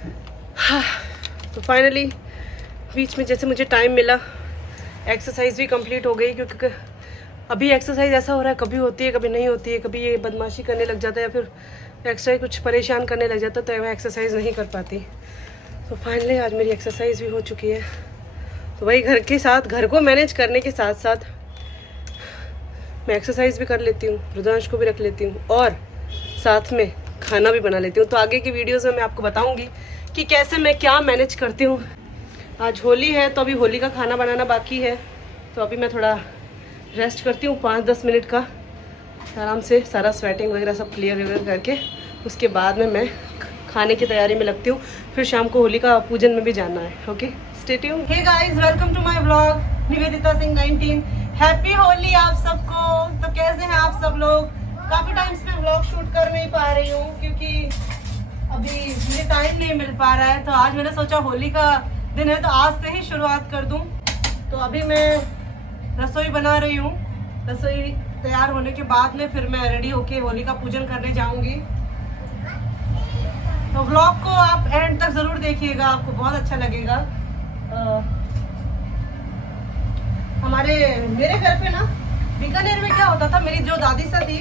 हाँ, तो फाइनली बीच में जैसे मुझे टाइम मिला एक्सरसाइज भी कंप्लीट हो गई, क्योंकि अभी एक्सरसाइज ऐसा हो रहा है, कभी होती है कभी नहीं होती है, कभी ये बदमाशी करने लग जाता है या फिर एक्स्ट्रा कुछ परेशान करने लग जाता है, तो मैं एक्सरसाइज नहीं कर पाती। तो फाइनली आज मेरी एक्सरसाइज भी हो चुकी है। तो वही घर के साथ, घर को मैनेज करने के साथ साथ मैं एक्सरसाइज भी कर लेती हूँ, रुद्रांश को भी रख लेती हूँ और साथ में खाना भी बना लेती हूँ। तो आगे की वीडियोज़ में मैं आपको बताऊँगी कि कैसे मैं क्या मैनेज करती हूँ। आज होली है तो अभी होली का खाना बनाना बाकी है, तो अभी मैं थोड़ा रेस्ट करती हूँ 5-10 मिनट का, आराम से सारा स्वेटिंग वगैरह सब क्लियर वगैरह करके उसके बाद में मैं खाने की तैयारी में लगती हूँ। फिर शाम को होली का पूजन में भी जाना है। Okay, stay tuned. Hey guys, welcome to my vlog. Nivedita Singh 19। Happy Holi आप सबको। तो कैसे हैं आप सब लोग? काफ़ी टाइम से मैं व्लॉग शूट कर नहीं पा रही हूँ क्योंकि अभी मुझे टाइम नहीं मिल पा रहा है। तो आज मैंने सोचा होली का दिन है तो आज से ही शुरुआत कर दूँ। तो अभी मैं रसोई बना रही हूँ। रसोई तैयार होने के बाद में फिर मैं रेडी होके होली का पूजन करने जाऊंगी। तो व्लॉग को आप एंड तक जरूर देखिएगा, आपको बहुत अच्छा लगेगा। मेरे घर पे ना बीकानेर में क्या होता था, मेरी जो दादी सा थी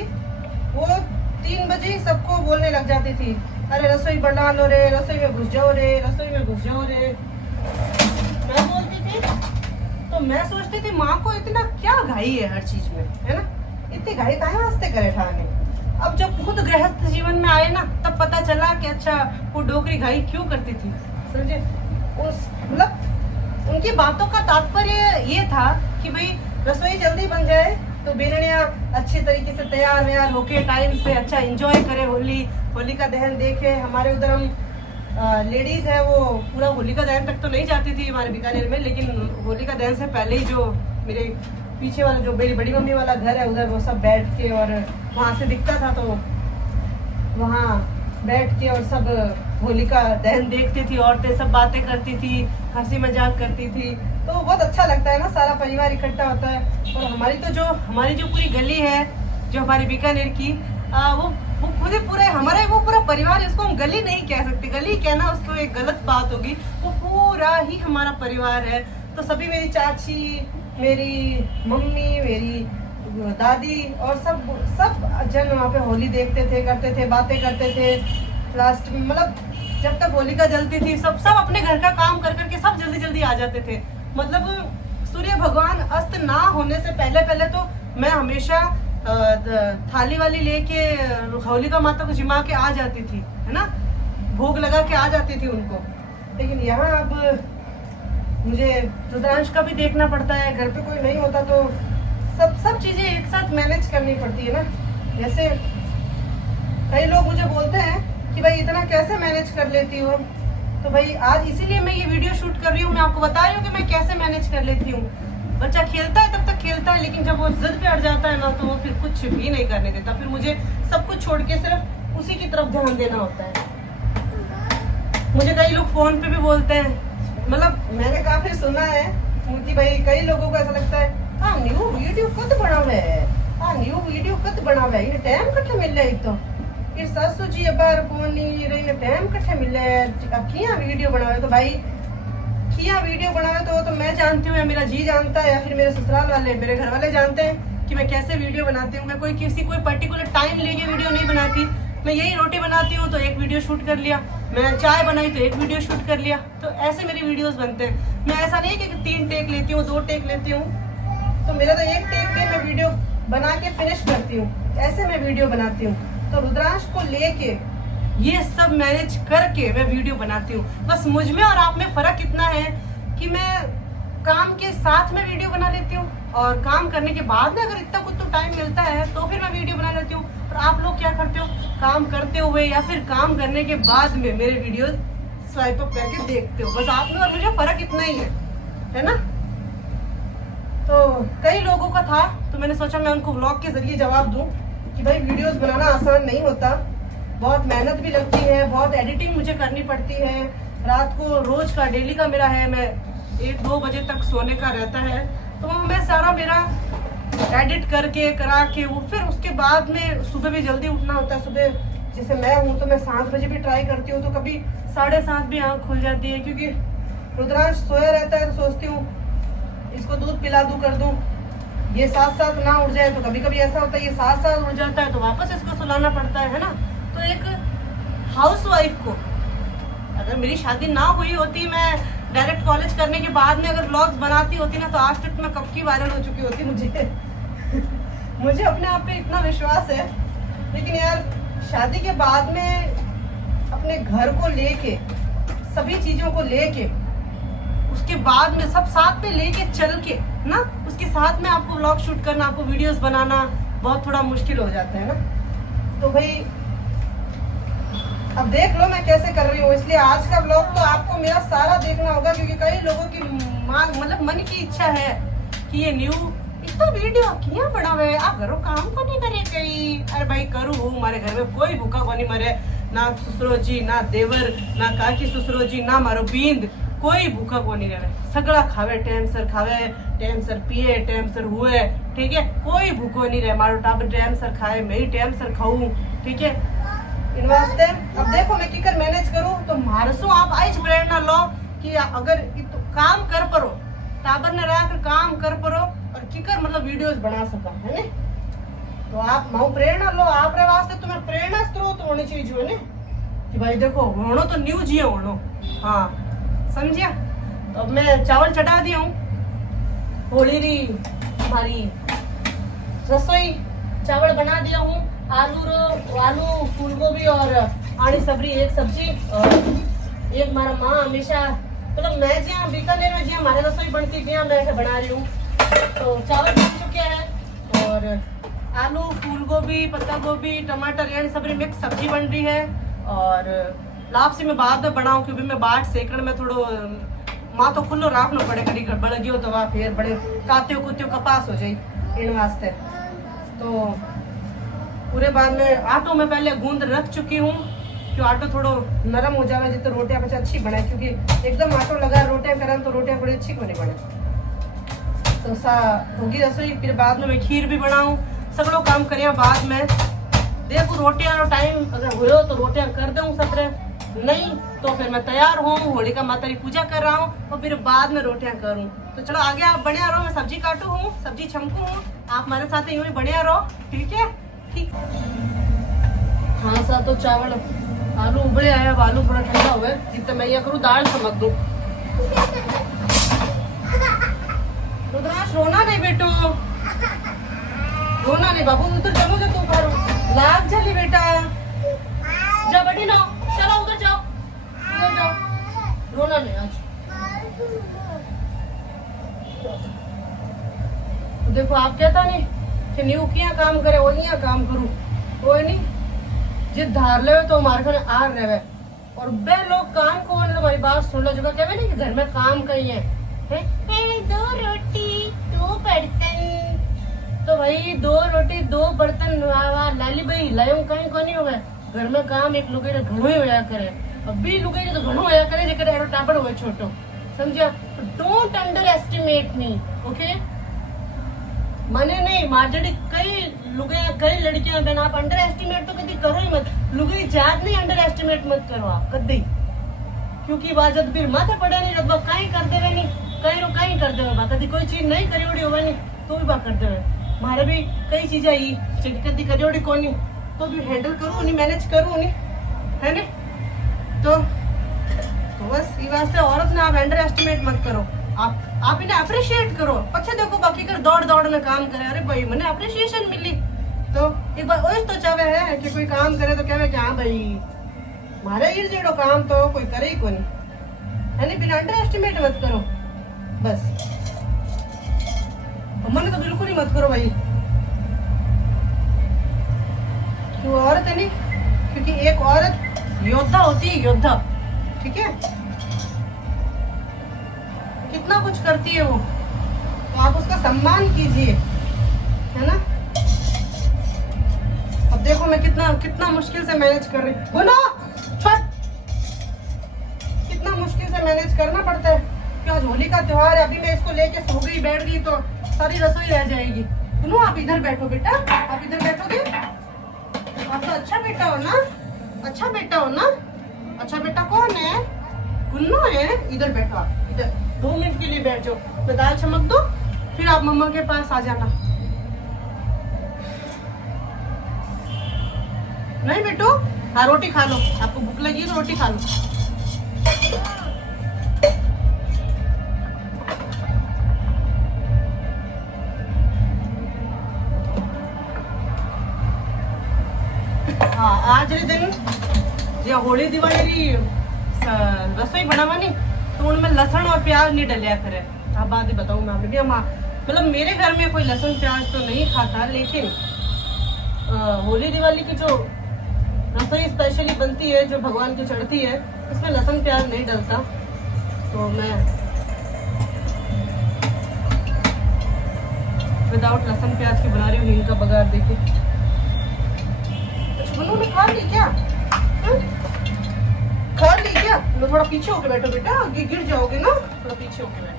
वो 3 बजे सबको बोलने लग जाती थी, अरे रसोई बना लो रे, रसोई में घुस जाओ रे, रसोई में घुस जाओ रे। मैं बोलती थी तो मैं सोचती थी माँ को इतना क्या घाई है हर चीज में, है ना, इतनी घाई काहे वास्ते करे ठाने। अब जब खुद गृहस्थ जीवन में आए ना तब पता चला कि अच्छा वो डोकरी घाई क्यों करती थी। समझे? उस मतलब उनकी बातों का तात्पर्य ये था कि भाई रसोई जल्दी बन जाए तो बेलनिया अच्छी तरीके से तैयार व्यार होके टाइम से अच्छा एंजॉय करे, होली का दहन देखे। हमारे उधर हम लेडीज है वो पूरा होली का दहन तक तो नहीं जाती थी हमारे बीकानेर में, लेकिन होली का दहन से पहले ही जो मेरे पीछे वाला जो मेरी बड़ी मम्मी वाला घर है उधर वो सब बैठ के, और वहाँ से दिखता था तो वहाँ बैठ के और सब होली का दहन देखती थी। औरतें सब बातें करती थी, हंसी मजाक करती थी, तो बहुत अच्छा लगता है ना, सारा परिवार इकट्ठा होता है। और हमारी जो पूरी गली है जो हमारी बीकानेर की, वो खुद ही वो पूरा परिवार है। उसको हम गली नहीं कह सकते, गली कहना उसको एक गलत बात होगी। वो पूरा ही हमारा परिवार है। तो सभी, मेरी चाची, मेरी मम्मी, मेरी दादी और सब जन वहाँ पे होली देखते थे, करते थे, बातें करते थे। लास्ट में मतलब जब तक होलिका जलती थी सब अपने घर का काम कर करके सब जल्दी जल्दी आ जाते थे। मतलब सूर्य भगवान अस्त ना होने से पहले तो मैं हमेशा थाली वाली लेके होलिका माता को जिमा के आ जाती थी, है ना, भोग लगा के आ जाती थी उनको। लेकिन यहाँ अब मुझे रुद्रांश का भी देखना पड़ता है, घर पे कोई नहीं होता तो सब चीजें एक साथ मैनेज करनी पड़ती है ना। जैसे कई लोग मुझे बोलते हैं कि भाई इतना कैसे मैनेज कर लेती हो, तो भाई आज इसीलिए मैं ये वीडियो शूट कर रही हूँ। मैं आपको बता रही हूँ कि मैं कैसे मैनेज कर लेती हूँ। बच्चा खेलता है तब तक खेलता है, लेकिन जब वो जिद पे अड़ जाता है ना तो वो फिर कुछ भी नहीं करने देता। फिर मुझे सब कुछ छोड़ के सिर्फ उसी की तरफ ध्यान देना होता है। मुझे कई लोग फोन पे भी बोलते हैं, मतलब मैंने काफी सुना है कि भाई कई लोगों को ऐसा लगता है, हाँ न्यू वीडियो कद बना हुआ है, हाँ न्यू वीडियो कद बना हुआ है, ये टाइम कट्ठे मिल रहा है। तो ये सासू जी बार कोनी रही टाइम कट्ठे मिल रहा है, किया वीडियो बनावे। तो भाई किया वीडियो बनावे तो मैं जानती हूँ, या मेरा जी जानता है, या फिर मेरे ससुराल वाले, मेरे घर वाले जानते हैं कि मैं कैसे वीडियो बनाती हूँ। मैं कोई पर्टिकुलर टाइम लेके वीडियो नहीं बनाती। मैं यही रोटी बनाती हूँ तो एक वीडियो शूट कर लिया, मैं चाय बनाई तो एक वीडियो शूट कर लिया। तो ऐसे मेरी वीडियोस बनते हैं। मैं ऐसा नहीं कि 3 टेक लेती हूँ, 2 टेक लेती हूँ, तो मेरा तो 1 टेक पे मैं वीडियो बना के फिनिश करती हूँ। ऐसे मैं वीडियो बनाती हूँ। तो रुद्रांश को लेके ये सब मैनेज करके मैं वीडियो बनाती हूँ। बस मुझ में और आप में फर्क इतना है कि मैं काम के साथ में वीडियो बना लेती हूँ, और काम करने के बाद में अगर इतना कुछ तो टाइम मिलता है तो फिर मैं वीडियो बना लेती हूँ। और आप लोग क्या करते हो, काम करते हुए या फिर काम करने के बाद में मेरे वीडियो स्वाइप अप करके देखते हो। बस आप में और मुझे फर्क इतना ही है ना। तो कई लोगों का था, तो मैंने सोचा मैं उनको व्लॉग के जरिए जवाब दूं कि भाई वीडियोस बनाना आसान नहीं होता, बहुत मेहनत भी लगती है, बहुत एडिटिंग मुझे करनी पड़ती है। रात को रोज का डेली का मेरा है, मैं 1-2 बजे तक सोने का रहता है। तो मैं सारा मेरा एडिट करके करा के वो फिर उसके बाद में सुबह भी जल्दी उठना होता है। सुबह जैसे मैं हूँ तो मैं 7 बजे भी ट्राई करती हूँ, तो कभी 7:30 भी आँख खुल जाती है, क्योंकि रुद्रांश सोया रहता है, तो सोचती हूँ इसको दूध पिला दूँ, कर दूँ, ये साथ ना उठ जाए। तो कभी कभी ऐसा होता है ये साथ उठ जाता है, तो वापस इसको सुलाना पड़ता है ना। तो एक हाउस वाइफ को, अगर मेरी शादी ना हुई होती, मैं डायरेक्ट कॉलेज करने के बाद में अगर व्लॉग्स बनाती होती ना, तो आज तक मैं कब की वायरल हो चुकी होती। मुझे अपने आप पे इतना विश्वास है। लेकिन यार शादी के बाद में अपने घर को लेके, सभी चीजों को लेके, उसके बाद में सब साथ में लेके चल के ना, उसके साथ में आपको व्लॉग शूट करना, आपको वीडियोस बनाना बहुत थोड़ा मुश्किल हो जाता है ना। तो भाई अब देख लो मैं कैसे कर रही हूँ। इसलिए आज का व्लॉग तो आपको मेरा सारा देखना होगा, क्योंकि कई लोगों की मतलब मन की इच्छा है कि ये न्यू इतना वीडियो किया बड़ा हुआ है, आप घरों काम को नहीं करे कहीं। अरे भाई करूँ, हमारे घर में कोई भूखा को नहीं मरे, ना ससुरो जी, ना देवर, ना काकी ससुरो जी, ना मारो बींद, कोई भूखा को नहीं रहे। सगड़ा खावे, टाइम सर पिए, टाइम सर हुए, ठीक है। कोई भूखो नहीं रहे, मारो टाबर टाइम सर खाए, मैं ही टाइम सर खाऊं, ठीक है। इन वास्ते अब देखो मैं किकर मैनेज करूं, तो मारसो आप आज प्रेरणा लो कि अगर काम कर परो, टाबर ने रख काम कर परो और किकर मतलब वीडियोस बना सका, है ने। तो आप माऊ प्रेरणा लो, आप रे वास्ते तुम्हें प्रेरणा स्रोत होनी चाहिए, है ने, कि भाई देखो होनो तो न्यू जियो होनो, हाँ समझिया। तो अब मैं चावल चढ़ा दिया हूँ, होली री हमारी रसोई चावल बना दिया हूँ, आलू फूल गोभी और आड़ी सबरी, एक सब्जी, और एक मारा माँ हमेशा मतलब मैं जहाँ बीकानेर में जहाँ हमारे रसोई बनती जहाँ मैं बना रही हूँ। तो चावल बन चुके हैं और आलू फूल गोभी पत्ता गोभी टमाटर यानी सबरी मिक्स सब्जी बन रही है। और लापसी में बाद में बनाऊँ, क्योंकि मैं बाट सेकण में थोड़ो माँ तो खुलो रखना पड़े, कड़ी गड़बड़ गयो तो वहाँ फिर बड़े कात्यो कुत्यो कपास हो जाये इन वास्ते। तो पूरे बाद में आटो में पहले गूंद रख चुकी हूँ, कि आटो थोड़ो नरम हो जावे जितने रोटियां बच्चा अच्छी बने, क्योंकि एकदम आटो लगा रोटियां करन तो रोटियां बड़ी अच्छी को नहीं बने। तो सा होगी रसोई, फिर बाद में मैं खीर भी बनाऊं, सगड़ो काम करिया बाद में। देखो रोटियां नो टाइम अगर हुयो तो रोटियां कर दूं सबरे, नहीं तो फिर मैं तैयार हूँ, होलिका माता की पूजा कर रहा हूँ और फिर बाद में रोटियां करूँ। तो चलो आगे आप बढ़िया रहो, मैं सब्जी काटू हूँ, सब्जी छमकू हूँ, आप हमारे साथ यूं ही बढ़िया रहो, ठीक है। ठीक हाँ सा तो चावल आलू उबले आए, अब आलू थोड़ा ठंडा हुआ है, जितना मैं ये करूँ दाल चमक दूँ। रुद्रांश रोना नहीं बेटो, रोना नहीं बाबू, उधर चलो जो तू करो लाग जल्दी बेटा, जा बड़ी ना, चलो उधर जाओ, रोना नहीं आज। तो देखो आप कहता नहीं कि न्यू किया काम करे, वो यहाँ काम करूँ, कोई नहीं जिद धार ले तो हमारे घर आ रहे। और बे लोग काम को हमारी बात सुन लो, जो कहते नहीं कि घर में काम कहीं है, दो रोटी दो बर्तन, तो भाई 2 रोटी 2 बर्तन लाली भाई लायो कहीं को नहीं हो गए। घर में काम एक लुगे घणो ही होया करे, अभी लुगे तो घणो होया करे, जेकर एडो टाबर होए छोटो, समझिया। Don't underestimate me, okay. मने नहीं मार्जड़ी कई लुगे कई लड़कियां बहन, आप अंडर एस्टिमेट तो कभी करो ही मत, लुगे जात नहीं अंडर एस्टिमेट मत करो आप कभी, क्योंकि वह जब भी माथे पड़े नहीं, जब कहीं कर देवे नहीं, कहीं कर देवे, कभी कोई चीज नहीं करी उड़ी होवे नहीं तो भी बात कर देवे। मारे भी कई चीजें आई कदी करी उड़ी को नहीं, तो भी हैंडल करूँ नहीं, मैनेज करूँ नहीं, है ना। तो बस ये वास्ते औरत ने आप अंडर एस्टिमेट मत करो, आप इन्हें अप्रिशिएट करो। पछे देखो बाकी कर दौड़ में काम करे, अरे भाई मैंने अप्रिशिएशन मिली, तो एक बार ओइस तो चाहे है कि कोई काम करे तो कहे कि हाँ भाई मारे इर जेड़ो काम तो कोई करे ही को नहीं, है नहीं। बिना अंडर एस्टिमेट मत करो बस, मैंने तो बिल्कुल ही मत करो भाई, क्यों औरत है नहीं, क्योंकि एक औरत योद्धा होती है, योद्धा, ठीक है। कितना कुछ करती है वो, तो आप उसका सम्मान कीजिए, है ना। अब देखो मैं कितना मुश्किल से मैनेज कर रही हूँ, बोलो कितना मुश्किल से मैनेज करना पड़ता है, क्यों आज होली का त्योहार है। अभी मैं इसको लेके सो गई बैठ गई तो सारी रसोई रह जाएगी। सुनो आप इधर बैठो बेटा, आप इधर बैठोगे, आप तो अच्छा बेटा हो ना, अच्छा बेटा हो ना? अच्छा बेटा कौन है? गुन्नू है? इधर बैठो आप, इधर 2 मिनट के लिए बैठ जाओ, मैं दाल चमक दो, फिर आप मम्मा के पास आ जाना। नहीं बेटो, हाँ रोटी खा लो, आपको भूख लगी तो रोटी खा लो। हाँ आज रे दिन જે હોળી દિવાળી રસોઈ બનાવવાની तो उनमें लहसुन और प्याज नहीं डलिया करे। आप बात ही बताऊँ मैं आपने भी, हम मतलब मेरे घर में कोई लहसुन प्याज तो नहीं खाता, लेकिन होली दिवाली की जो रसोई स्पेशली बनती है, जो भगवान की चढ़ती है, उसमें लहसुन प्याज नहीं डलता। तो मैं विदाउट लहसुन प्याज की बना रही हूँ, हींग का बघार देके। उन्होंने खा ली क्या? खा ली क्या? लो थोड़ा पीछे होके बैठो बेटा, गिर जाओगे ना, थोड़ा पीछे होके बैठो।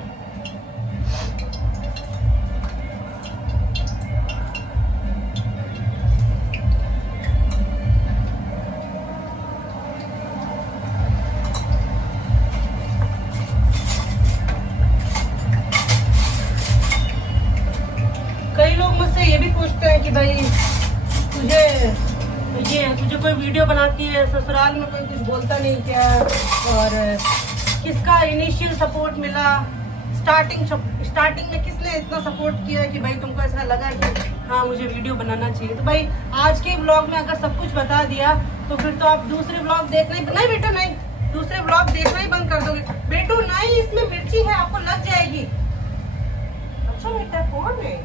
कई लोग मुझसे ये भी पूछते हैं कि भाई तुझे कोई वीडियो बनाती है, ससुराल में कोई कुछ बोलता नहीं क्या, और किसका इनिशियल सपोर्ट मिला, स्टार्टिंग में किसने इतना सपोर्ट किया कि भाई तुमको ऐसा लगा कि हाँ मुझे वीडियो बनाना चाहिए। तो भाई आज के व्लॉग में अगर सब कुछ बता दिया तो फिर तो आप दूसरे व्लॉग देखना ही नहीं बेटा, नहीं दूसरे व्लॉग देखना ही बंद कर दोगे बेटू। नहीं, इसमें मिर्ची है, आपको लग जाएगी। अच्छा बेटा कौन है?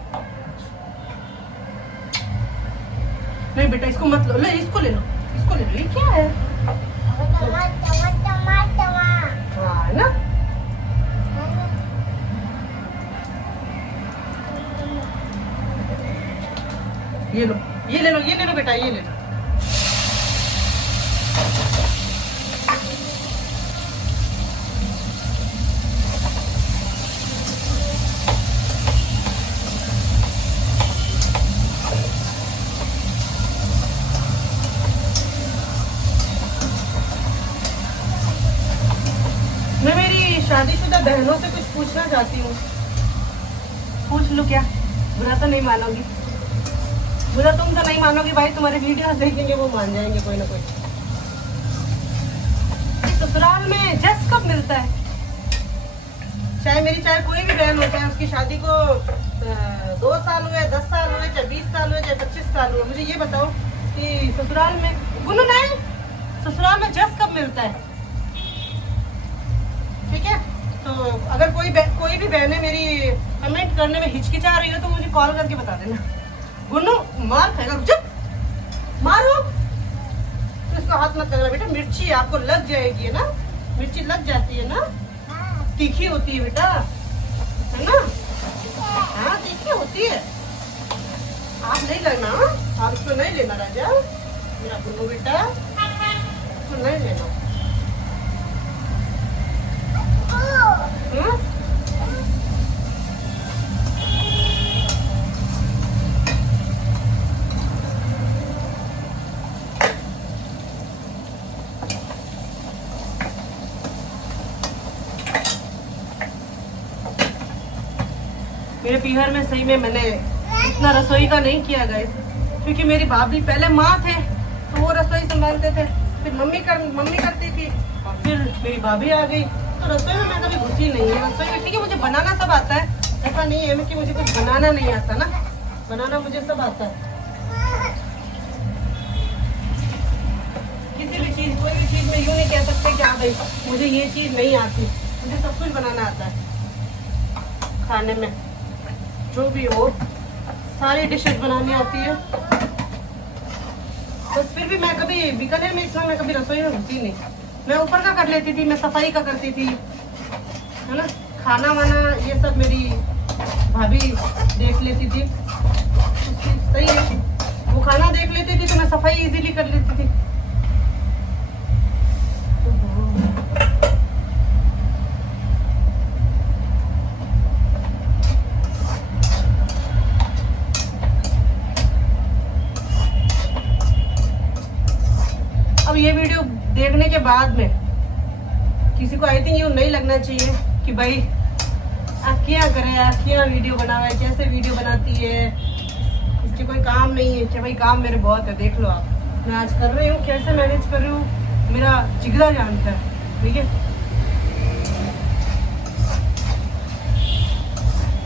नहीं बेटा इसको मत लो, ले इसको ले लो, इसको ले लो। ये क्या है? हाँ ना, ये लो, ये ले लो, ये ले लो बेटा, ये ले लो। मैं मेरी शादीशुदा बहनों से कुछ पूछना चाहती हूँ। पूछ लो क्या? बुरा तो नहीं मानोगी? बुरा तुम तो नहीं मानोगी भाई, तुम्हारे वीडियो देखेंगे वो मान जाएंगे कोई ना कोई। ससुराल में जस कब मिलता है? चाहे कोई भी बहन हो, चाहे उसकी शादी को 2 साल हुए, 10 साल हुए, चाहे 20 साल हुए, चाहे 25 साल हुए, मुझे ये बताओ कि ससुराल में गुनु नहीं, ससुराल में जस कब मिलता है? ठीक है, तो अगर कोई भी बहनें मेरी कमेंट करने में हिचकिचा रही हो तो मुझे कॉल करके बता देना। गुन्नू मार खाएगा, चुप मारो तो इसको हाथ मत करना बेटा। मिर्ची आपको लग जाएगी है ना, मिर्ची लग जाती है ना, तीखी होती है बेटा, है ना? हाँ तीखी होती है। आप नहीं लगना, आप इसको नहीं लेना राजा, मेरा गुन्नू बेटा, इसको नहीं लेना। मेरे पीहर में सही में मैंने इतना रसोई का नहीं किया गाइस, क्योंकि मेरी भाभी पहले माँ थे तो वो रसोई संभालते थे, फिर मम्मी करती थी, और फिर मेरी भाभी आ गई तो रसोई में मैं कभी घुसी नहीं है। रसोई में ठीक है मुझे बनाना सब आता है, ऐसा नहीं है कि मुझे कुछ बनाना नहीं आता ना, बनाना मुझे सब आता है। किसी भी चीज, कोई भी चीज में यूँ नहीं कह सकते कि हाँ भाई मुझे ये चीज नहीं आती, मुझे सब कुछ बनाना आता है। खाने में जो भी हो सारी डिशेज बनानी आती है। बस फिर भी मैं कभी बीकानेर में इतना मैं कभी रसोई में घुसी नहीं। मैं ऊपर का कर लेती थी, मैं सफाई का करती थी, है ना, खाना वाना ये सब मेरी भाभी देख लेती थी, सही है। वो खाना देख लेती थी तो मैं सफाई इजीली कर लेती थी। अब ये बाद में किसी को आई थिंक यूँ नहीं लगना चाहिए कि भाई क्या करे, क्या वीडियो बनावे, कैसे वीडियो बनाती है, इसके कोई काम नहीं है। क्या भाई काम मेरे बहुत है, देख लो आप मैं आज कर रही हूँ, कैसे मैनेज कर रही हूँ मेरा जिगरा जानता है, ठीक है।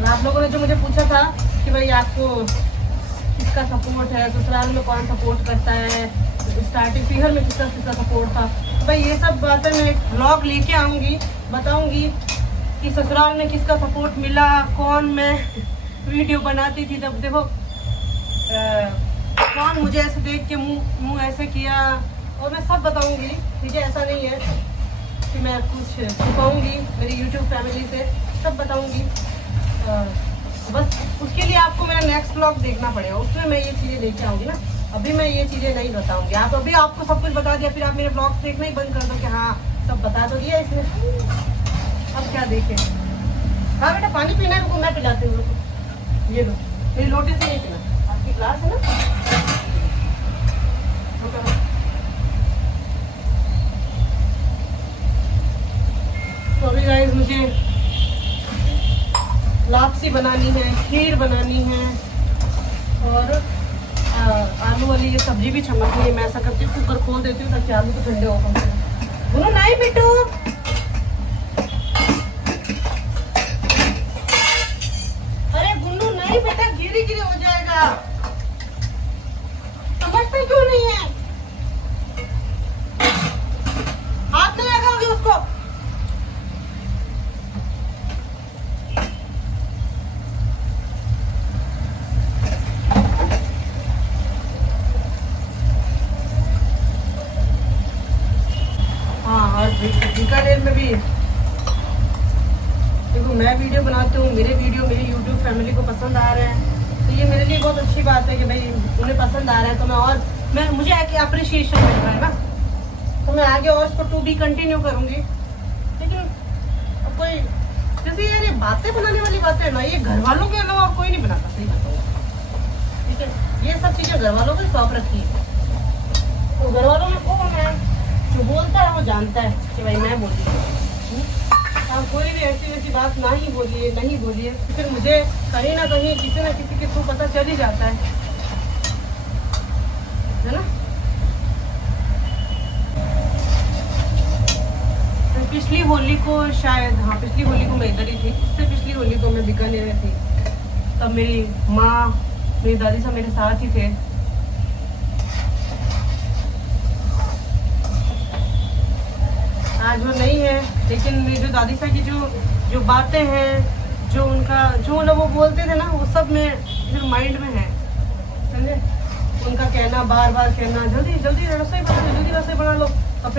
आप लोगों ने जो मुझे पूछा था कि भाई आपको किसका सपोर्ट है, ससुराल में कौन सपोर्ट करता है, स्टार्टिंग फिगर में किसका किसका सपोर्ट था, भाई ये सब बातें मैं एक व्लॉग लेके आऊँगी, बताऊँगी कि ससुराल में किसका सपोर्ट मिला, कौन मैं वीडियो बनाती थी तब देखो कौन मुझे ऐसे देख के मुंह ऐसे किया, और मैं सब बताऊँगी, ठीक है। ऐसा नहीं है कि मैं कुछ छुपाऊँगी मेरी यूट्यूब फैमिली से, सब बताऊँगी। बस उसके लिए आपको मेरा नेक्स्ट व्लॉग देखना पड़ेगा, उसमें मैं ये चीज़ें लेके आऊँगी ना। अभी मैं ये चीज़ें नहीं बताऊँगी, आप अभी आपको सब कुछ बता दिया फिर आप मेरे ब्लॉग देखना ही बंद कर दो कि हाँ सब बता तो दिया इसने, अब क्या देखें। हाँ बेटा पानी पीना है, रुको मैं पिलाती हूँ, रुको ये लो, मेरी लोटे से नहीं पीना, आपकी ग्लास है ना। तो अभी गाइस मुझे लापसी बनानी है, खीर बनानी है, और आलू वाली ये सब्जी भी चमकनी है। मैं ऐसा करती हूँ कुकर खोल देती हूँ ताकि आलू तो ठंडे हो कम से कम। बोलो नहीं बेटू, अरे गुन्नू नहीं बेटा, गिरी गिरी हो जाएगा, समझते क्यों नहीं है, हाथ नहीं लगाओगे उसको। बीकानेर में भी देखो मैं वीडियो बनाती हूँ, मेरे वीडियो मेरी यूट्यूब फैमिली को पसंद आ रहे हैं, तो ये मेरे लिए बहुत अच्छी बात है कि भाई उन्हें पसंद आ रहा है, तो मैं मुझे अप्रिशिएशन मिल रहा है ना, तो मैं आगे और इसको टू बी कंटिन्यू करूँगी। लेकिन अब कोई जैसे ये बातें बनाने वाली बातें है ना, ये घर वालों के अलावा और कोई नहीं बनाता, सही बताऊँ, ठीक है। ये सब चीज़ें घर वालों को सौंप रखी है, तो घर वालों में कौन है जो बोलता है वो जानता है कि भाई मैं बोली आप कोई भी ऐसी वैसी बात ना ही बोलिए, नहीं बोलिए, तो फिर मुझे कहीं ना कहीं किसी न किसी के थ्रू पता चल ही जाता है ना। तो पिछली होली को शायद, हाँ पिछली होली को मैं इधर ही थी, उससे पिछली होली को मैं बीकानेर में थी, तब मेरी माँ मेरी दादी सब मेरे साथ ही थे। आज वो नहीं है, लेकिन मेरी जो दादी साहब की जो बातें हैं, जो उनका जो मतलब वो बोलते थे ना, वो सब मेरे माइंड में है, समझे। उनका कहना, बार बार कहना जल्दी जल्दी रसोई बना लो, जल्दी रसोई बना लो, और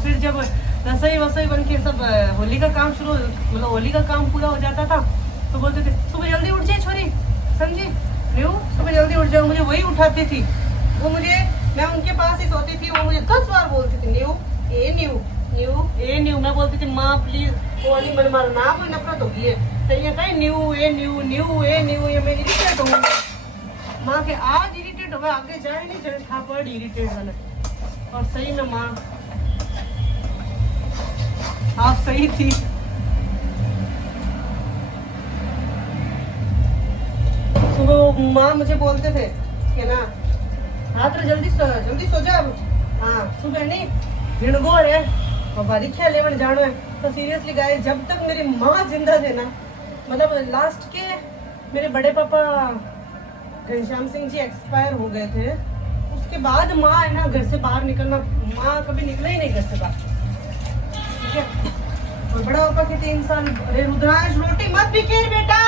फिर जब रसोई वसोई बन के सब होली का काम शुरू, मतलब होली का काम पूरा हो जाता था, तो बोलते थे सुबह जल्दी उठ जाए छोरी, समझी न्यू, सुबह जल्दी उठ जाओ। मुझे वही उठाती थी वो, मैं उनके पास ही सोती थी, वो मुझे 10 बार बोलती थी new a new new a new. मैं बोलती थी माँ प्लीज वो नहीं मन मारो ना, कोई नफरत होगी है, तो ये कहीं new a new new a new, ये मैं इरिटेट हूँ माँ के, आज इरिटेट होगा आगे जाए नहीं चले थापड़ इरिटेट वाला। और सही में माँ आप सही थी, सुबह माँ मुझे बोलते थे कि ना रात जल्दी सो जा, हाँ सुबह नहीं भिड़गोर है और बारीखिया लेवन जानो है। तो सीरियसली गाइस, जब तक मेरी माँ जिंदा थे ना, मतलब लास्ट के मेरे बड़े पापा घनश्याम सिंह जी एक्सपायर हो गए थे, उसके बाद माँ है ना घर से बाहर निकलना, माँ कभी निकला ही नहीं घर से बाहर, ठीक है। और बड़ा पापा के 3 साल, अरे रुद्रांश रोटी मत बिखेर बेटा,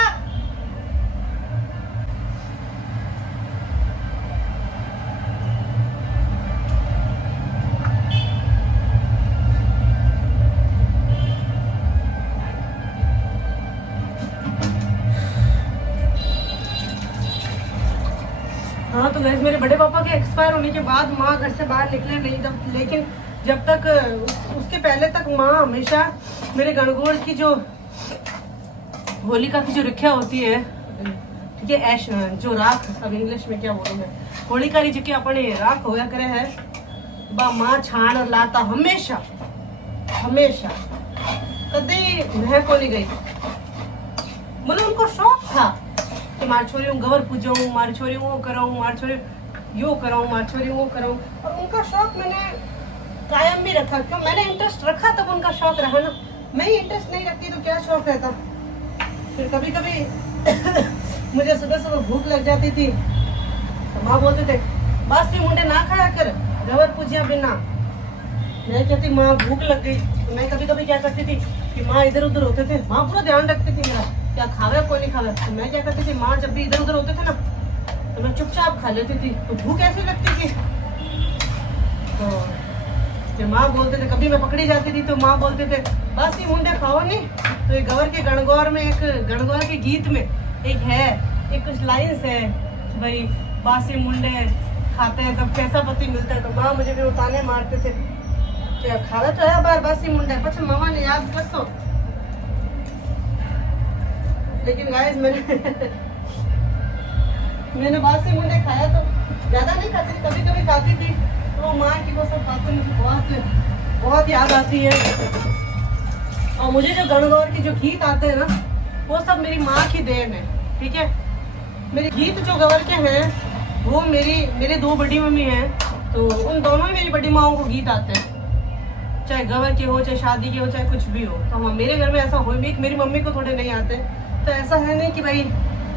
हाँ। तो गैस मेरे बड़े पापा के एक्सपायर होने के बाद माँ घर से बाहर निकले नहीं तब, लेकिन जब तक उसके पहले तक माँ हमेशा मेरे गणगौर की जो होलिका की जो रखिया होती है, ठीक है, ऐश जो राख, अब इंग्लिश में क्या बोलूँ मैं, होलिका की जगह अपने राख होया करे है, बा माँ छाण लाता हमेशा हमेशा, कभी मैं को नहीं गई। मतलब उनको शौक था कि मार छोरी गवर पूजाऊं, मार छोरी वो कराऊं, मार छोरी यो कराऊं, मार छोरी वो कराऊं। और उनका शौक मैंने कायम भी रखा, क्यों मैंने इंटरेस्ट रखा तब उनका शौक रहा ना। मैं ही इंटरेस्ट नहीं रखती तो क्या शौक रहता। फिर कभी कभी मुझे सुबह सुबह भूख लग जाती थी तो माँ बोलते थे बासी मुंडे ना खाया कर गवर पूजिया बिना। मैं कहती माँ भूख लग गई। तो मैं कभी कभी क्या करती थी कि माँ इधर उधर होते थे, माँ पूरा ध्यान रखती थी मेरा क्या खावे कोई नहीं खावे। तो मैं क्या करती थी, माँ जब भी इधर उधर होते थे ना तो मैं चुपचाप खा लेती थी। तो भूख ऐसी लगती थी तो फिर माँ बोलते थे, कभी मैं पकड़ी जाती थी तो माँ बोलते थे बस ये मुंडे खाओ नहीं। तो ये गवर के गणगौर में, एक गणगौर के गीत में एक है, एक कुछ लाइन्स है कि भाई बासी मुंडे खाते हैं तब कैसा पति मिलता है। तो माँ मुझे भी उताने मारते थे क्या खाना तो है बार बासी मुंडे, पछ मामा ने याद कर सो। लेकिन गाइस मैंने बासी मुंडे खाया तो ज्यादा नहीं खाती थी, कभी कभी खाती थी। तो माँ की वो सब बातें मुझे बहुत याद आती है। और मुझे जो गणगौर के जो गीत आते हैं ना वो सब मेरी माँ की देन है, ठीक है। मेरे गीत जो गवर के हैं वो मेरे दो बड़ी मम्मी हैं, तो उन दोनों ही मेरी बड़ी माओं को गीत आते हैं, चाहे गवर के हो, चाहे शादी के हो, चाहे कुछ भी हो। तो हाँ मेरे घर में ऐसा हो भी, मेरी मम्मी को थोड़े नहीं आते, तो ऐसा है नहीं कि भाई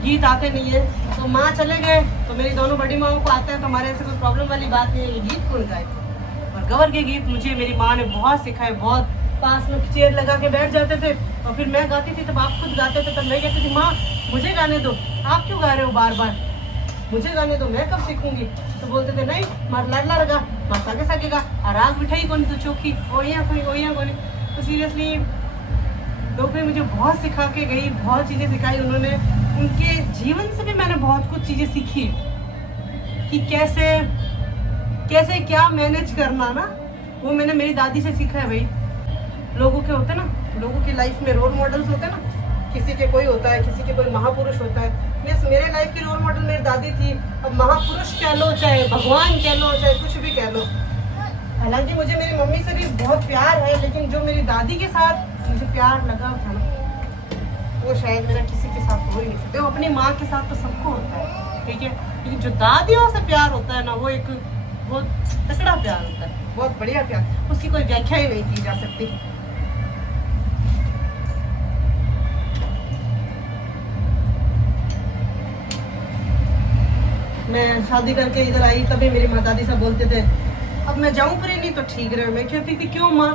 गीत आते नहीं है। तो माँ चले गए तो मेरी दोनों बड़ी माओं को आते हैं, तो हमारे ऐसे कोई प्रॉब्लम वाली बात नहीं है। ये गीत कौन गाए? और गवर के गीत मुझे मेरी माँ ने बहुत सिखाए, बहुत पास में चेयर लगा के बैठ जाते थे और फिर मैं गाती थी तब आप खुद गाते थे। तब मैं कहती थी माँ मुझे गाने दो, आप क्यों गा रहे हो बार बार, मुझे गाने दो, मैं कब सीखूंगी। तो बोलते थे नहीं मार लाडला रगा मार सागे सागे गा, राग मिठाई कौन तो चोखी ओया कोई। तो सीरियसली लोग ने मुझे बहुत सिखा के गई, बहुत चीज़ें सिखाई उन्होंने। उनके जीवन से भी मैंने बहुत कुछ चीज़ें सीखी कि कैसे कैसे क्या मैनेज करना ना, वो मैंने मेरी दादी से सीखा है। भाई लोगों के होते ना, लोगों की लाइफ में रोल मॉडल्स होते हैं ना, किसी के कोई होता है, किसी के कोई महापुरुष होता है। मेरे लाइफ की रोल मॉडल मेरी दादी थी। अब महापुरुष कह लो, चाहे भगवान कह लो, चाहे कुछ भी कह लो। हालांकि मुझे मेरी मम्मी से भी बहुत प्यार है, लेकिन जो मेरी दादी के साथ मुझे प्यार लगा था ना वो शायद मेरा किसी के साथ हो ही नहीं सकता। वो अपनी माँ के साथ तो सबको होता है, ठीक है, लेकिन जो दादियों से प्यार होता है ना वो एक बहुत तकड़ा प्यार होता है, बहुत बढ़िया प्यार, उसकी कोई व्याख्या ही नहीं की जा सकती। मैं शादी करके इधर आई तभी मेरी माँ दादी सब बोलते थे अब मैं जाऊं पर नहीं तो ठीक रहे। मैं कहती थी क्यों माँ?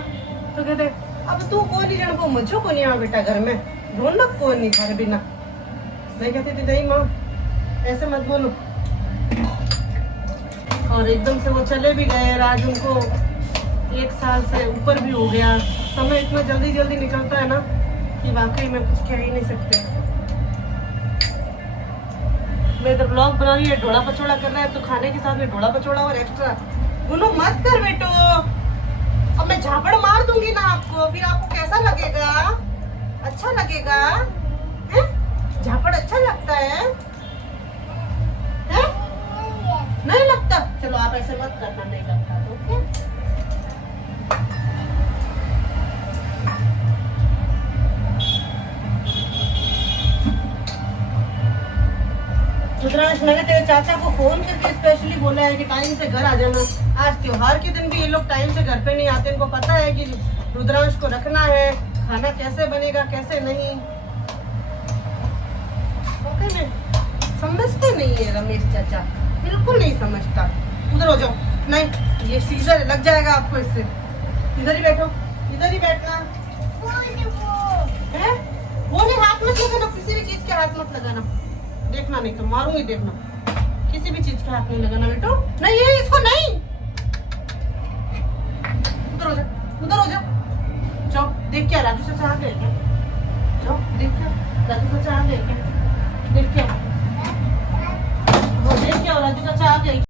तो कहते अब तू कौन नहीं जान को मुझे को नहीं आ बेटा घर में रौनक कौन नहीं खाने बिना। मैं कहती थी नहीं माँ ऐसे मत बोलो। और एकदम से वो चले भी गए। आज उनको 1 साल से ऊपर भी हो गया। समय इतना जल्दी जल्दी निकलता है ना कि वाकई में कुछ कह ही नहीं सकते। मैं इधर ब्लॉग बना रही है, ढोला पचौड़ा कर रहा है, तो खाने के साथ में ढोला पचौड़ा और एक्स्ट्रा। गुनो मत कर बेटो, अब मैं झापड़ मार दूंगी ना आपको, फिर आपको कैसा लगेगा? अच्छा लगेगा? हैं? झापड़ अच्छा लगता है? हैं? नहीं लगता? चलो आप ऐसे मत करना, नहीं लगता तो ओके। रुद्रांश मैंने तेरे चाचा को फोन करके स्पेशली बोला है कि टाइम से घर आ जाना। आज त्योहार के दिन भी ये लोग टाइम से घर पे नहीं आते। इनको पता है कि रुद्रांश को रखना है, खाना कैसे बनेगा कैसे नहीं। ओके में समझते नहीं है रमेश चाचा, बिल्कुल नहीं समझता। उधर हो जाओ, नहीं ये सीजर लग जाएगा आपको इससे। इधर ही बैठो, इधर ही बैठना है। वो नहीं हाथ मत लगाना, किसी भी चीज के हाथ मत लगाना, देखना नहीं तो मारूंगी, देखना किसी भी चीज के हाथ नहीं लगाना बेटो। नहीं ये इसको नहीं, उधर हो जा, उधर हो जा। जाओ देख क्या राजू चाचा आ गए क्या? जाओ देख क्या राजू चाचा आ गए क्या? देख क्या वो देख क्या राजू चाचा आ गए